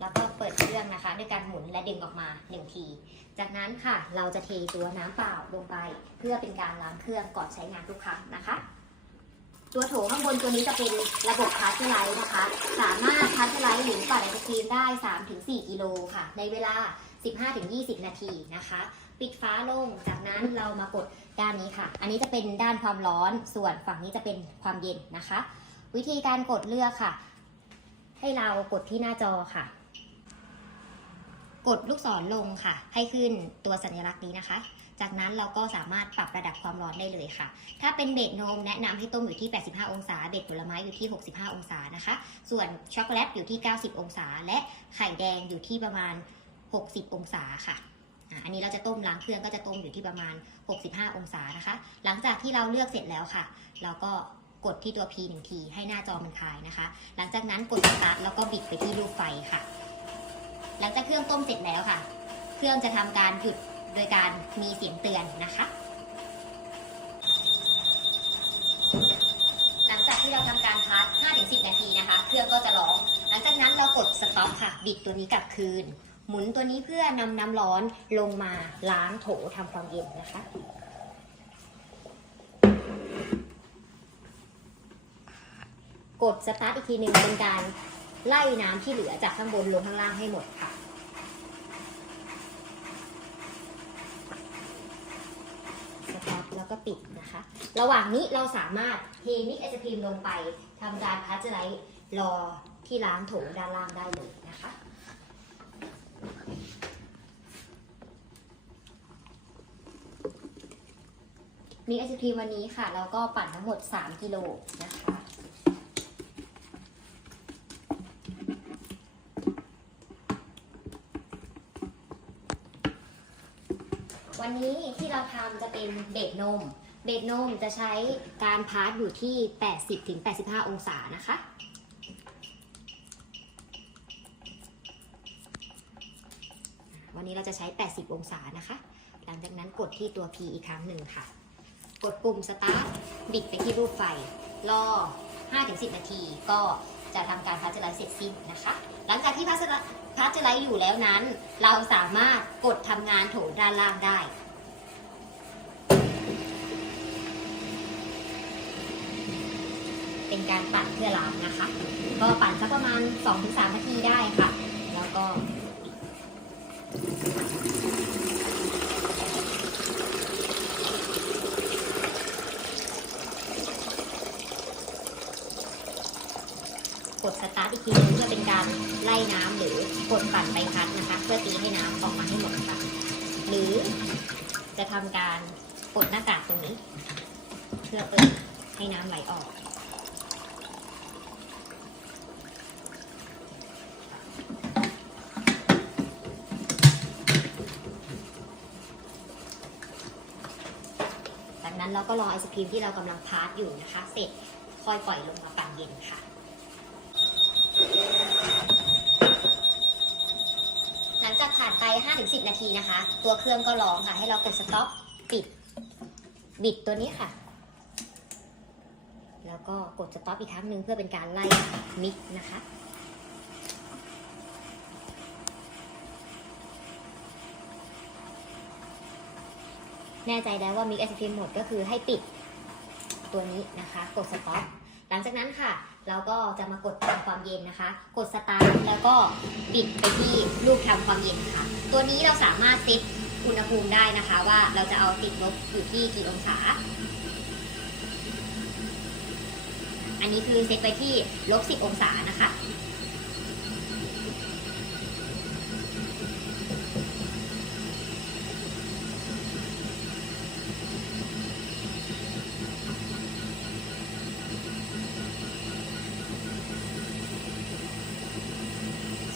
แล้วก็เปิดเครื่องนะคะ ด้วยการหมุนและดึงออกมาหนึ่งที จากนั้นค่ะเราจะเทตัวน้ำเปล่าลงไป เพื่อเป็นการล้างเครื่องก่อนใช้งานทุกครั้งนะคะ ตัวโถข้างบนตัวนี้จะเป็นระบบพาสเจอร์ไลท์นะคะ สามารถพาสเจอร์ไลท์หรือปั่นไอศครีมได้ 3-4 กิโลค่ะ ในเวลา 15-20 นาทีนะคะ ปิดฟ้าลง จากนั้นเรามากดด้านนี้ค่ะ อันนี้จะเป็นด้านความร้อน ส่วนฝั่งนี้จะเป็นความเย็นนะคะ วิธีการกดเลือกค่ะ ให้เรากดที่หน้าจอค่ะ กดลูกศรลงค่ะ ให้ขึ้นตัวสัญลักษณ์นี้นะคะ จากนั้นเราก็สามารถปรับระดับความร้อนได้เลยค่ะ ถ้าเป็นเบรดนมแนะนำให้ต้มอยู่ที่ 85 องศา เบรดผลไม้อยู่ที่ 65 องศานะคะ ส่วนช็อกโกแลตอยู่ที่ 90 องศา และไข่แดงอยู่ที่ประมาณ 60 องศาค่ะอะอันนี้เราจะต้มล้างเครื่องก็จะต้มอยู่ที่ประมาณ 65 องศานะคะ หลังจากที่เราเลือกเสร็จแล้วค่ะ เราก็กดที่ตัว P หนึ่งทีให้หน้าจอมันคลายนะคะ หลังจากนั้นกดสตาร์ทแล้วก็บิดไปที่รูปไฟค่ะ หลังจากเครื่องต้มเสร็จแล้วค่ะ เครื่องจะทำการหยุดโดยการมีเสียงเตือนนะคะ หลังจากที่เราทำการพัก5-10 นาทีนะคะ เครื่องก็จะร้อง หลังจากนั้นเรากดสต็อปค่ะ บิดตัวนี้กลับคืน หมุนตัวนี้เพื่อนำน้ำร้อนลงมาล้างโถทำความเย็นนะคะกดสตาร์ทอีกทีหนึ่งเป็นการ ไล่น้ำที่เหลือจากข้างบนลงข้างล่างให้หมดค่ะ สต็อปแล้วก็ปิดนะคะ ระหว่างนี้เราสามารถเทมิกไอศครีมลงไปทำการพัชไลท์รอที่ล้างโถด้านล่างได้เลยนะคะมิกไอศครีมวันนี้ค่ะ เราก็ปั่นทั้งหมด 3 กิโลนะคะ วันนี้ที่เราทำจะเป็นเบดนม เบดนมจะใช้การพาสอยู่ที่ 80-85 องศานะคะ วันนี้เราจะใช้ 80 องศานะคะ หลังจากนั้นกดที่ตัว P อีกครั้งหนึ่งค่ะ กดปุ่ม Start บิดไปที่รูปไฟ รอ 5-10 นาทีก็ จะทำการพัชไลท์เสร็จสิ้นนะคะ หลังจากที่พัชไลท์พัชไลท์อยู่แล้วนั้น เราสามารถกดทำงานโถด้านล่างได้เป็นการปั่นเพื่อล้างนะคะ ก็ปั่นสักประมาณ 2-3 นาทีได้ค่ะ แล้วก็ ก ดสตาร์ทอีกทีนึงเพื่อเป็นการไล่น้ำหรือกดปั่นใบพัดนะคะ เพื่อตีให้น้ำออกมาให้หมดค่ะหรือจะทำการกดหน้ากากตรงนี้ เพื่อเปิดให้น้ำไหลออกจากนั้นเราก็รอไอศครีมที่เรากำลังพาร์ทอยู่นะคะ เสร็จค่อยปล่อยลงมาปั่นเย็นค่ะ หลังจากผ่านไป 5-10 นาทีนะคะ ตัวเครื่องก็ร้องค่ะ ให้เรากดสต็อปปิด บิดตัวนี้ค่ะ แล้วก็กดสต็อปอีกครั้งหนึ่งเพื่อเป็นการไล่มิกนะคะแน่ใจแล้วว่ามิกไอศครีมหมดก็คือให้ปิดตัวนี้นะคะ กดสต็อปหลังจากนั้นค่ะ เราก็จะมากดทำความเย็นนะคะ กดสตาร์ทแล้วก็ปิดไปที่ลูกทำความเย็นค่ะ ตัวนี้เราสามารถเซตอุณหภูมิได้นะคะ ว่าเราจะเอาติดลบอยู่ที่กี่องศา อันนี้คือเซตไปที่ลบ10 องศานะคะ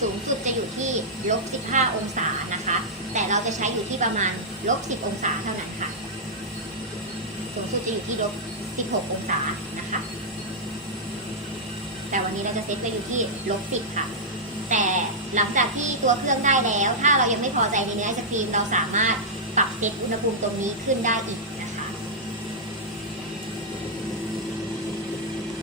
สูงสุดจะอยู่ที่ลบ 15 องศานะคะ แต่เราจะใช้อยู่ที่ประมาณลบ 10 องศาเท่านั้นค่ะ สูงสุดจะอยู่ที่ลบ 16 องศานะคะ แต่วันนี้เราจะเซตไปอยู่ที่ลบ 10 ค่ะ แต่หลังจากที่ตัวเครื่องได้แล้ว ถ้าเรายังไม่พอใจในเนื้อไอศครีมเราสามารถปรับเซตอุณหภูมิตรงนี้ขึ้นได้อีก